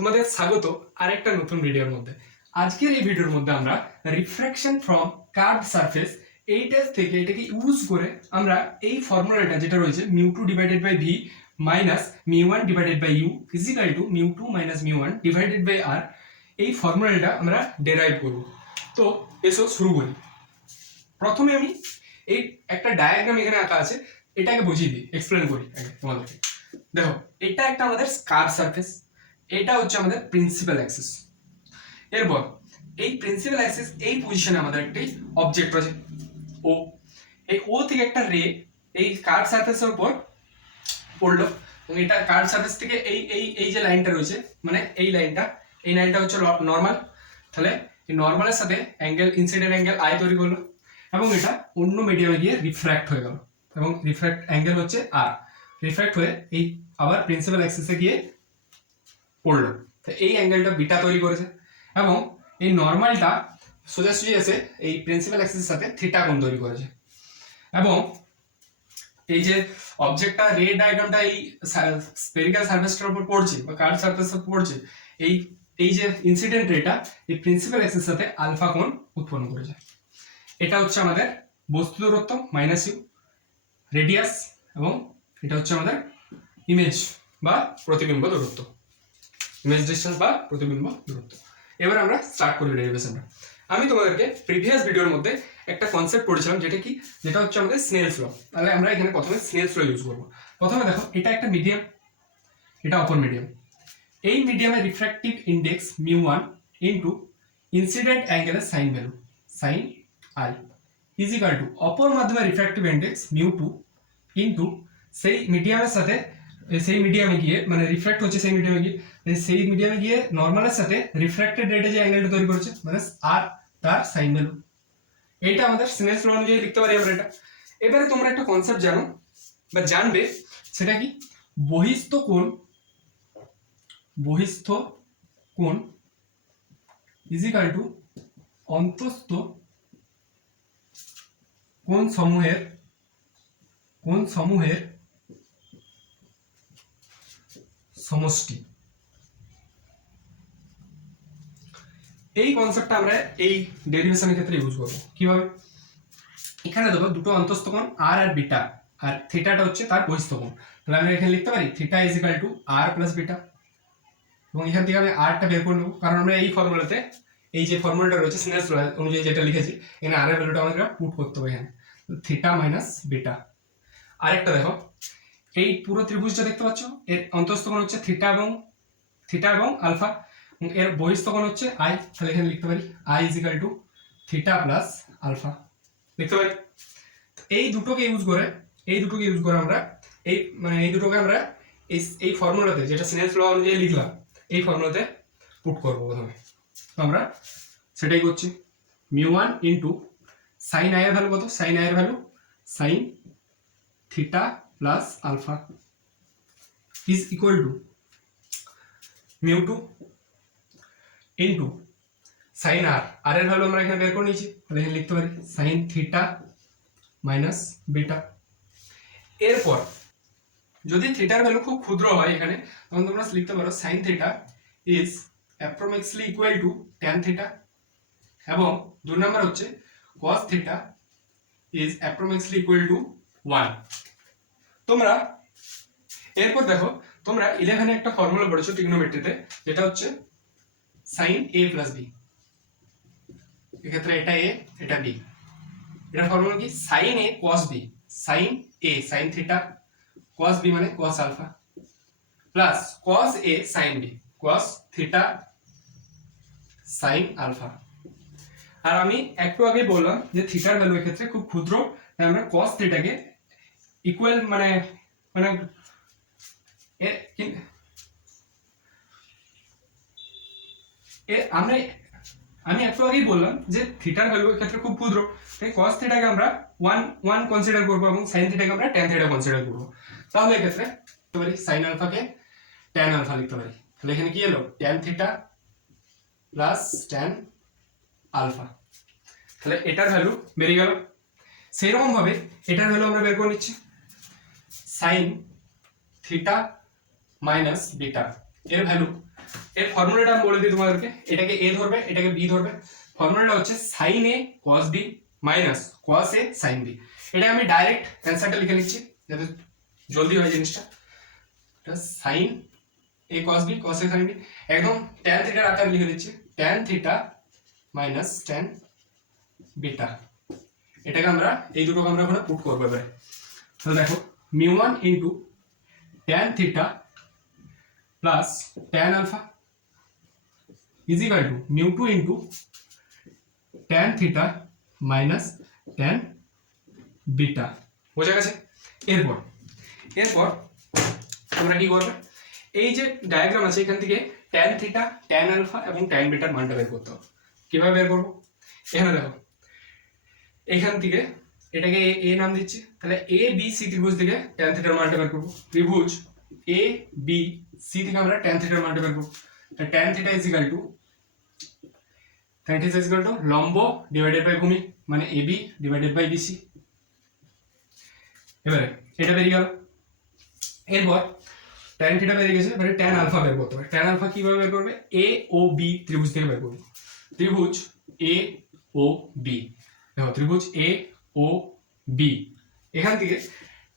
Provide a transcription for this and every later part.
তোমাদের স্বাগত আরেকটা নতুন ভিডিওর মধ্যে। আজকের এই ভিডিওর মধ্যে আমরা রিফ্র্যাকশন ফ্রম কার্ভড সারফেস এইটার থেকে এটাকে ইউজ করে আমরা এই ফর্মুলাটা যেটা রয়েছে μ2 divided by v minus μ1 divided by u equal to μ2 minus μ1 divided by r, এই ফর্মুলাটা আমরা ডেরাইভ করব। তো এসো শুরু করি। প্রথমে আমি এই একটা ডায়াগ্রাম এখানে আঁকা আছে, এটাকে বুঝিয়ে দিই, এক্সপ্লেন করি আগে তোমাদেরকে। দেখো, এটা একটা আমাদের কার্ভ সারফেস, এটা হচ্ছে আমাদের প্রিন্সিপাল অ্যাক্সিস। এরপর এই প্রিন্সিপাল অ্যাক্সিস এই পজিশনে আমাদের একটি অবজেক্ট রয়েছে ও, এই ও থেকে একটা রে এই কার্ভ সারফেসের উপর পড়লো এবং এটা কার্ভ সারফেস থেকে এই এই এই যে লাইনটা রয়েছে, মানে এই লাইনটা হচ্ছে নর্মাল। তাহলে এই নর্মালের সাথে অ্যাঙ্গেল, ইনসিডেন্ট অ্যাঙ্গেল আই তৈরি করলো এবং এটা অন্য মিডিয়ামে গিয়ে রিফ্র্যাক্ট হয়ে গেল এবং রিফ্র্যাক্ট অ্যাঙ্গেল হচ্ছে আর, রিফ্র্যাক্ট হয়ে এই আবার প্রিন্সিপাল অ্যাক্সিসে গিয়ে পড়লো। তো এই অ্যাঙ্গেলটা বিটা তৈরি করেছে এবং এই নর্মালটা সোজাসুজি এসে এই প্রিন্সিপাল অ্যাক্সিসের সাথে থিটা কোণ তৈরি করেছে। এবং এই যে অবজেক্টটা রে ডায়াগ্রামটা এই স্ফেরিক্যাল সারফেসটার উপর পড়ছে বা কার্ভ সারফেসের উপর পড়ছে, এই এই যে ইনসিডেন্ট রেটা এই প্রিন্সিপাল অ্যাক্সিসের সাথে আলফা কোণ উৎপন্ন করেছে। এটা হচ্ছে আমাদের বস্তু দূরত্ব মাইনাস ইউ রেডিয়াস এবং এটা হচ্ছে আমাদের ইমেজ বা প্রতিবিম্ব দূরত্ব, ইমেজ ডিসটেন্স বা প্রতিবিম্ব দূরত্ব। এবার আমরা স্টার্ট করি ডেরিভেশনটা। আমি তোমাদেরকে প্রিভিয়াস ভিডিওর মধ্যে একটা কনসেপ্ট পড়েছিলাম যেটা হচ্ছে আমাদের স্নেলস ল। তাহলে আমরা এখানে প্রথমে স্নেলস ল ইউজ করব। প্রথমে দেখো, এটা একটা মিডিয়াম, এটা অপর মিডিয়াম। এই মিডিয়ামের রিফ্র্যাক্টিভ ইন্ডেক্স μ1 ইনটু ইনসিডেন্ট অ্যাঙ্গেলের sine value sine i is equal to অপর মাধ্যমে রিফ্র্যাক্টিভ ইন্ডেক্স μ2 ইনটু সেই মিডিয়ামের সাথে, সেই মিডিয়ামে গিয়ে মানে রিফ্র্যাক্ট হচ্ছে সেই মিডিয়ামে গিয়ে নর্মালের সাথে রিফ্র্যাক্টেড রেটে যে অ্যাঙ্গেলটা তৈরি করেছে মানে আর তার সাইন ভ্যালু। এইটা আমাদের স্নেলস ল অনুযায়ী লিখতে পারি আমরা এটা। এবারে তোমরা একটা কনসেপ্ট জানো বা জানবে, সেটা কি বহিস্থ কোণ ইজ ইকুয়াল টু অন্তস্থ কোণ সমূহের সমষ্টি। এই কনসেপ্টটা আমরা এই ডেরিভেশনের ক্ষেত্রে ইউজ করব। কিভাবে? এখানে দেখো দুটো অন্তস্থ কোণ আর আর বিটা, আর থিটাটা হচ্ছে তার বহিস্থ কোণ। তাহলে আমরা এখানে লিখতে পারি theta is equal to R plus beta এবং এখান থেকে আমি আরটা বের করে নেব, কারণ আমরা এই ফর্মুলাতে এই যে ফর্মুলাটা রয়েছে স্নেলস ল অনুযায়ী যেটা লিখেছি, এখানে আর এর ভ্যালুটা আমাদের পুট করতে হবে এখানে থিটা মাইনাস বিটা। আরেকটা দেখো, এই পুরো ত্রিভুজটা দেখতে পাচ্ছ, এর অন্তস্থ কোণ হচ্ছে থিটা এবং আলফা, এর বহিস্থ কোণ হচ্ছে আই। তাহলে এখানে লিখতে পারি I is equal to theta plus alpha লিখতে পারি। এই দুটোকে ইউজ করে আমরা এই দুটোকে আমরা এই ফর্মুলাতে যেটা স্নেলস ল অনুযায়ী লিখলাম এই ফর্মুলাতে পুট করবো প্রথমে। তো আমরা সেটাই করছি। μ1 ইনটু সাইন আই এর ভ্যালু কত? সাইন আই এর value sine theta plus alpha is equal to μ2 into sine r এর ভ্যালু আমরা এখানে বের করে নিয়েছি, তাহলে এখানে লিখতে পারি সাইন থিটা মাইনাস বিটা। এরপর যদি থিটার ভ্যালু খুব ক্ষুদ্র হয় এখানে, তখন তোমরা লিখতে পারো sine theta is approximately equal to tan theta এবং 2 নম্বর হচ্ছে cos theta is approximately equal to 1। তোমরা এরপর দেখো, তোমরা 11 একটা ফর্মুলা পড়েছো ট্রিগনোমেট্রিতে, যেটা হচ্ছে sin a প্লাস b। এক্ষেত্রে এটা a এটা b, এটার ফর্মুলা কি sin a cos b, sin a sin theta cos b মানে cos আলফা প্লাস cos a sin b cos theta sin alpha. আর আমি একটু আগে বললাম যে থিটার ভ্যালু এক্ষেত্রে খুব ক্ষুদ্র, তাই আমরা cos থিটাকে ইকুয়াল মানে আমি একটু আগেই বললাম যে থিটার ভ্যালু এর ক্ষেত্রে খুব ক্ষুদ্র, তাই cos থিটাকে আমরা 1 কনসিডার করব এবং sin থিটাকে আমরা tan থিটা কনসিডার করব। তাহলে এই ক্ষেত্রে লিখতে পারি sin আলফাকে tan আলফা লিখতে পারি। তাহলে এখানে কি এলো tan theta plus tan alpha. তাহলে এটার ভ্যালু বেরিয়ে গেল। সেই রকম ভাবে এটার ভ্যালু আমরা বের করে নিচ্ছি sin থিটা মাইনাস বিটা, এর ভ্যালু এর ফর্মুলাটা আমি বলে দিই তোমাদেরকে, এটাকে এ ধরবে, এটাকে বি ধরবে। ফর্মুলাটা হচ্ছে সাইন এ কস বি মাইনাস কস এ সাইন বি। এটা আমি ডাইরেক্ট অ্যান্সারটা লিখে নিচ্ছি যাতে জলদি হয় জিনিসটা। সাইন এ কস বি কস এ সাইন বি, একদম ট্যান থিটার আকারে লিখে দিচ্ছি, tan theta minus tan beta. এটাকে আমরা এই দুটোকে আমরা ওখানে পুট করবো এবারে। তাহলে দেখো mu one into tan theta plus tan alpha is equal to mu two into tan theta minus tan beta. বোঝা গেছে? এরপর তোমরা কি করবে, এই যে ডায়াগ্রাম আছে এখান থেকে ট্যান থিটা ট্যান আলফা এবং ট্যান বিটার মানটা বের করতে হবে। কিভাবে বের করবো, এখানে দেখো এখান থেকে এটাকে এ নাম দিচ্ছি, তাহলে এ বি সি ত্রিভুজ থেকে ট্যান থিটার মানটা বের করবো। ত্রিভুজ এ বি সি থেকে আমরা ট্যান থিটার মানটা বের করবো। Tan theta is equal to লম্ব ডিভাইডেড বাই ভূমি, মানে এ বি ডিভাইডেড বাই বিসি। এবারে এটা বেরিয়ে গেল। এরপর ট্যান থিটা বেরিয়ে গেছে, এবারে ট্যান আলফা বের করতে হবে। ট্যান আলফা কিভাবে বের করবে, এ ও বি ত্রিভুজ থেকে বের করবো। ত্রিভুজ এ ও বি, দেখো ত্রিভুজ এ ও বি, এখান থেকে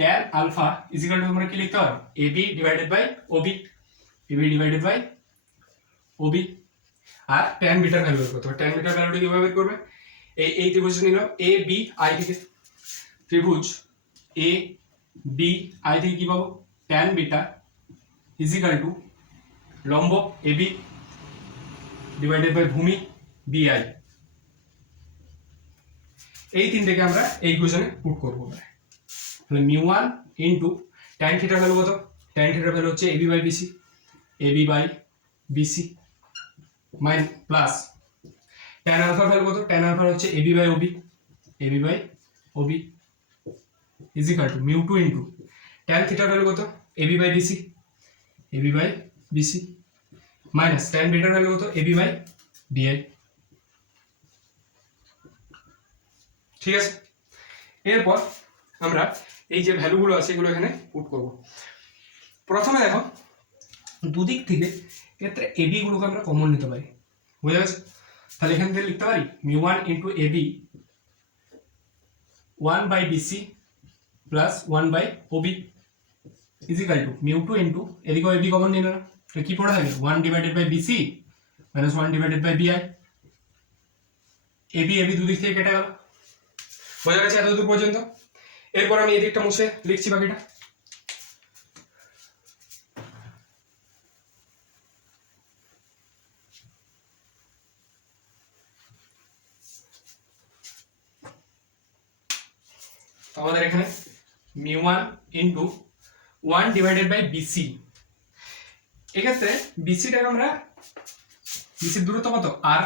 tan alpha is equal to তোমরা কি লিখতে পারো, A B divided by O B, A B divided by O B. আর ট্যান বিটার ভ্যালু বের করতে হবে। ট্যান বিটার ভ্যালুটা কিভাবে বের করবে, এই ত্রিভুজ নিল এ বি আই থেকে, ত্রিভুজ এ বি আই থেকে কি পাবো, tan beta is equal to লম্ব এ বি ডিভাইডেড বাই ভূমি বি আই। এই তিনটাকে আমরা এই ইকুয়েশনে পুট করবো। তাহলে মিউ ওয়ান ইন্টু ট্যান থিটার ভ্যালু কত, ট্যান থিটার ভ্যালু হচ্ছে AB by BC, AB by BC minus plus tan আলফার ভ্যালু কত, ট্যান আলফার হচ্ছে AB by OB, AB by OB is equal to mu two into tan থিটার value কত, AB by BC, AB by BC minus tan বিটার value কত, AB by BI. ঠিক আছে? এরপর আমরা এই যে ভ্যালুগুলো আছে এগুলো এখানে পুট করব। প্রথমে দেখো দুদিক থেকে ক্ষেত্রে এবি গুলোকে আমরা কমন নিতে পারি। বুঝা গেছে? তাহলে এখান থেকে লিখতে পারি mu one into AB one by BC plus one by OB is equal to mu two into এদিকেও এবি কমন নিল না, তাহলে কি পড়ে থাকে, one divided by BC minus one divided by BI. AB AB দুদিক থেকে কেটে গেল। বোঝা গেছে এত দূর পর্যন্ত? এরপর আমি এদিকটা মুছে লিখছি বাকিটা। আমাদের এখানে mu one into one divided by BC, এক্ষেত্রে বিসিটাকে আমরা, বিসির দূরত্ব কত R,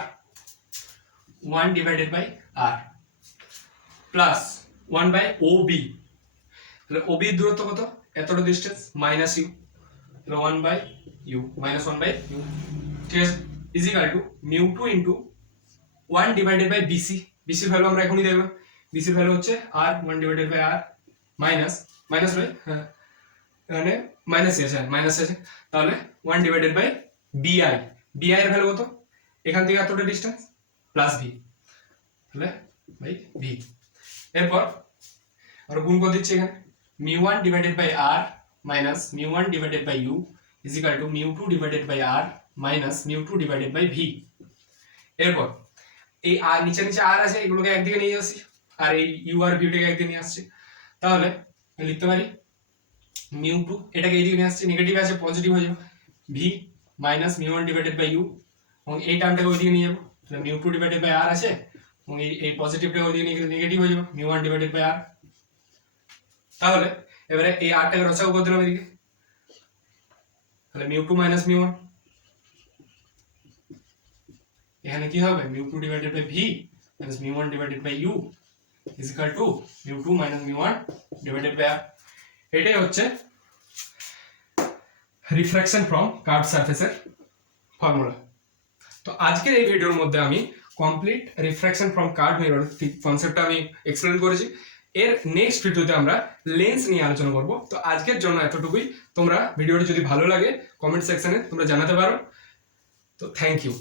one divided by R plus one by OB, তাহলে ওবির দূরত্ব কত, এতটা ডিস্টেন্স মাইনাস ইউ, তাহলে one by u minus one by u. ঠিক আছে? Is equal to mu two into one divided by BC, বিসির ভ্যালু আমরা এখনই দেখলাম, বিসির ভ্যালু হচ্ছে R one divided by R minus minus by, হ্যাঁ এখানে মাইনাস আছে, মাইনাস আছে, তাহলে ওয়ান ডিভাইডেড বাই বিআই, বিআই এর ভ্যালু কত, এখান থেকে এতটা ডিস্টেন্স প্লাস ভি, তাহলে বাই ভি। এরপর আমরা গুণ করে দিচ্ছি এখানে mu one divided by R minus mu one divided by you is equal to mu two divided by R minus mu two divided by V. এরপর এই আর নিচে নিচে আর আছে, এগুলোকে একদিকে নিয়ে আসছি, আর এই ইউ আর ভিটাকে একদিকে নিয়ে আসছি, তাহলে লিখতে পারি মিউ টু, এটাকে এইদিকে নিয়ে আসছি, নেগেটিভ আছে পজিটিভ হয়ে যাবে, V minus mu one divided by U, এবং এই টার্মটাকে ওইদিকে নিয়ে যাবো, তাহলে mu two divided by R আছে, এবং এই পজিটিভটাকে ওইদিকে নিয়ে গেলে নেগেটিভ হয়ে যাবে, mu one divided by R. তাহলে এবারে এই আরটাকে রসাগু করে দিলাম এদিকে, তাহলে mu two minus mu one, এখানে কি হবে mu two divided by v minus mu one divided by you is equal to mu two minus mu one divided by R. এটাই হচ্ছে রিফ্রাকশন ফ্রম কার্ভ সারফেসের ফর্মুলা। তো আজকের এই ভিডিওর মধ্যে আমি complete refraction from curve mirror কনসেপ্টটা আমি এক্সপ্লেন করেছি। এর নেক্সট ভিডিওতে আমরা লেন্স নিয়ে আলোচনা করব। তো আজকের জন্য এতটুকুই। তোমরা ভিডিওটি যদি ভালো লাগে কমেন্ট সেকশনে তোমরা জানাতে পারো। তো থ্যাংক ইউ।